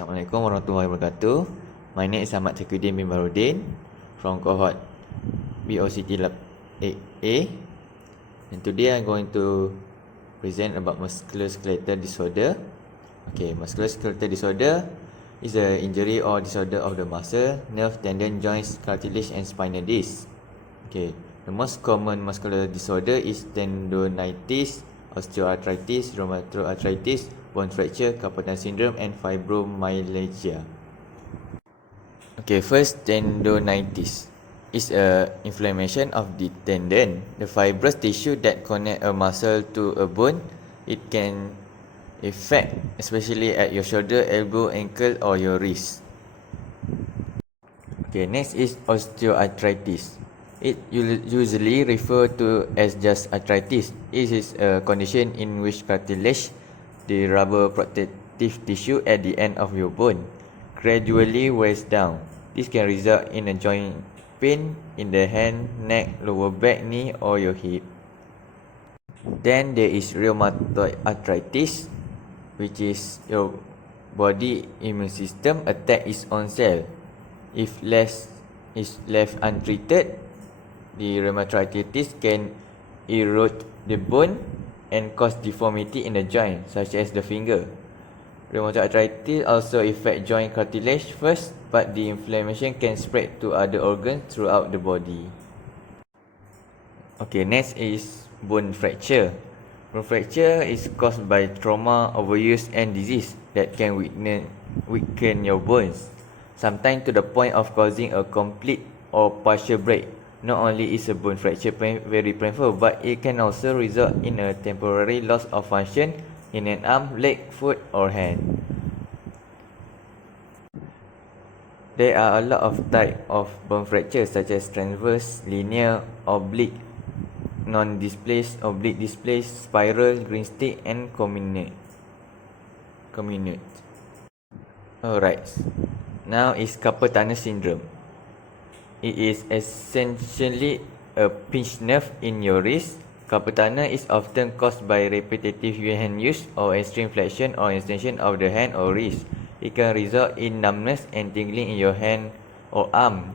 Assalamualaikum warahmatullahi wabarakatuh. My name is Ahmad Taqiyuddin bin Baharuddin from Cohort BOCT Lab 8A, and today I'm going to present about musculoskeletal disorder. Okay, musculoskeletal disorder is an injury or disorder of the muscle, nerve, tendon, joints, cartilage and spinal disc. Okay, the most common muscular disorder is tendonitis, osteoarthritis, rheumatoid arthritis, bone fracture, carpal tunnel syndrome and fibromyalgia. Okay, first, tendonitis is a inflammation of the tendon, the fibrous tissue that connect a muscle to a bone. It can affect especially at your shoulder, elbow, ankle or your wrist. Okay, next is osteoarthritis. It usually referred to as just arthritis. It is a condition in which cartilage, the rubber protective tissue at the end of your bone, gradually wears down. This can result in a joint pain in the hand, neck, lower back, knee or your hip. Then there is rheumatoid arthritis, which is your body immune system attack its own cell. If is left untreated, the rheumatoid arthritis can erode the bone and cause deformity in the joint, such as the finger. Rheumatoid arthritis also affect joint cartilage first, but the inflammation can spread to other organs throughout the body. Okay, next is bone fracture. Bone fracture is caused by trauma, overuse and disease that can weaken your bones, sometimes to the point of causing a complete or partial break. Not only is a bone fracture very painful, but it can also result in a temporary loss of function in an arm, leg, foot or hand. There are a lot of types of bone fractures such as transverse, linear, oblique, non-displaced, oblique displaced, spiral, green stick and comminuted. Alright, now is carpal tunnel syndrome. It is essentially a pinched nerve in your wrist. Carpal tunnel is often caused by repetitive hand use or extreme flexion or extension of the hand or wrist. It can result in numbness and tingling in your hand or arm.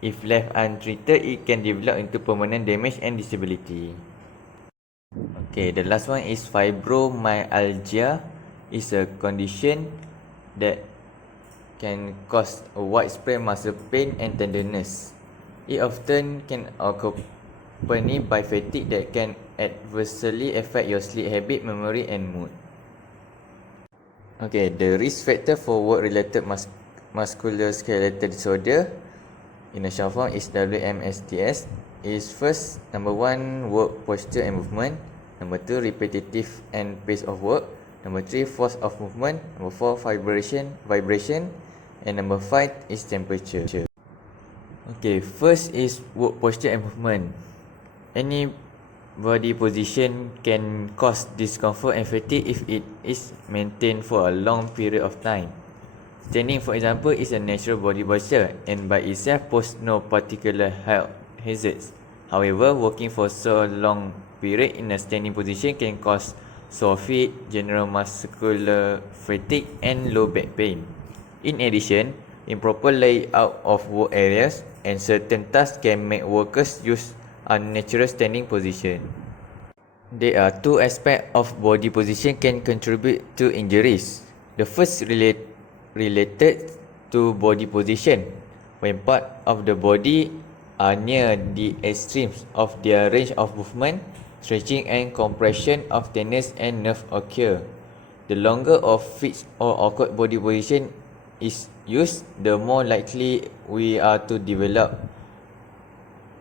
If left untreated, it can develop into permanent damage and disability. Okay, the last one is fibromyalgia. It's a condition that can cause a widespread muscle pain and tenderness. It often can accompanied by fatigue that can adversely affect your sleep habit, memory and mood. Okay, the risk factor for work-related musculoskeletal disorder in a short form is WMSDS. Is first, number 1, work posture and movement. Number 2, repetitive and pace of work. Number 3, force of movement. Number 4, vibration. And number 5 is temperature. Okay, first is work posture and movement. Any body position can cause discomfort and fatigue if it is maintained for a long period of time. Standing, for example, is a natural body posture and by itself poses no particular health hazards. However, working for so long period in a standing position can cause sore feet, general muscular fatigue and low back pain. In addition, improper layout of work areas and certain tasks can make workers use unnatural standing position. There are two aspects of body position can contribute to injuries. The first related to body position, when part of the body are near the extremes of their range of movement, stretching and compression of tendons and nerve occur. The longer or fixed or awkward body position is used, the more likely we are to develop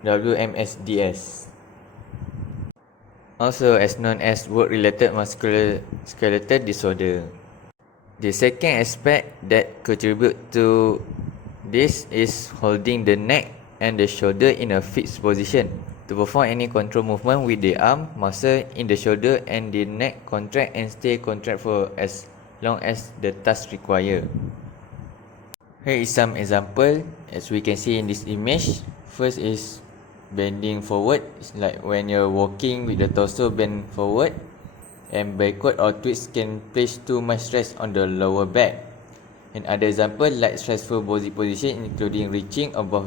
WMSDS, also as known as work-related musculoskeletal disorder. The second aspect that contributes to this is holding the neck and the shoulder in a fixed position. To perform any control movement with the arm, muscle in the shoulder and the neck contract and stay contract for as long as the task requires. Here is some example as we can see in this image. First is bending forward. It's like when you're walking with the torso bent forward. And backward or twist can place too much stress on the lower back. And other example like stressful body position including reaching above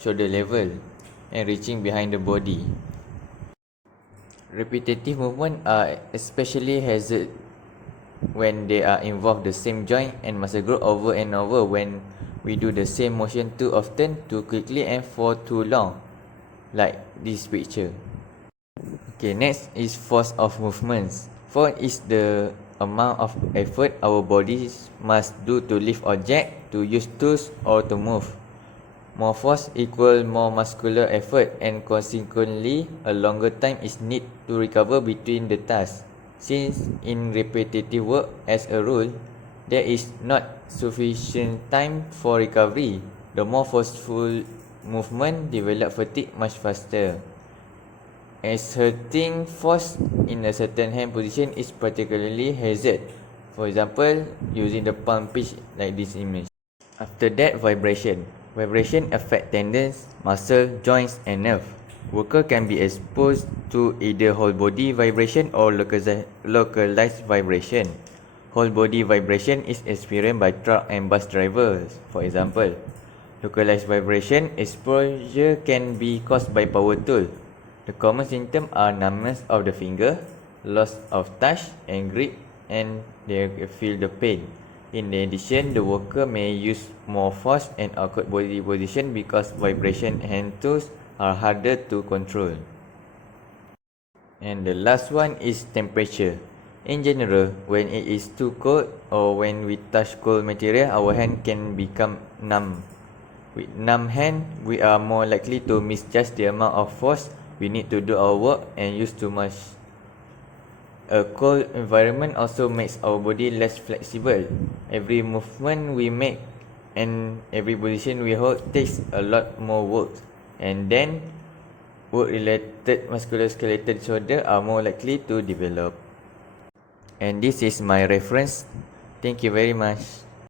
shoulder level, and reaching behind the body. Repetitive movement are especially hazard when they are involve the same joint and muscle group over and over. When we do the same motion too often, too quickly, and for too long, like this picture. Okay, next is force of movements. Force is the amount of effort our bodies must do to lift object, to use tools, or to move. More force equal more muscular effort, and consequently a longer time is needed to recover between the tasks. Since in repetitive work, as a rule, there is not sufficient time for recovery, the more forceful movement develop fatigue much faster. Exerting force in a certain hand position is particularly hazard. For example, using the palm pitch like this image. After that, vibration. Vibration affect tendons, muscle, joints, and nerve. Worker can be exposed to either whole body vibration or localized vibration. Whole body vibration is experienced by truck and bus drivers, for example. Localized vibration exposure can be caused by power tool. The common symptoms are numbness of the finger, loss of touch and grip, and they feel the pain. In addition, the worker may use more force and awkward body position because vibration hand tools are harder to control. And the last one is temperature. In general, when it is too cold or when we touch cold material, our hand can become numb. With numb hand, we are more likely to misjudge the amount of force we need to do our work and use too much. A cold environment also makes our body less flexible. Every movement we make and every position we hold takes a lot more work, and then work-related musculoskeletal disorder are more likely to develop. And this is my reference. Thank you very much.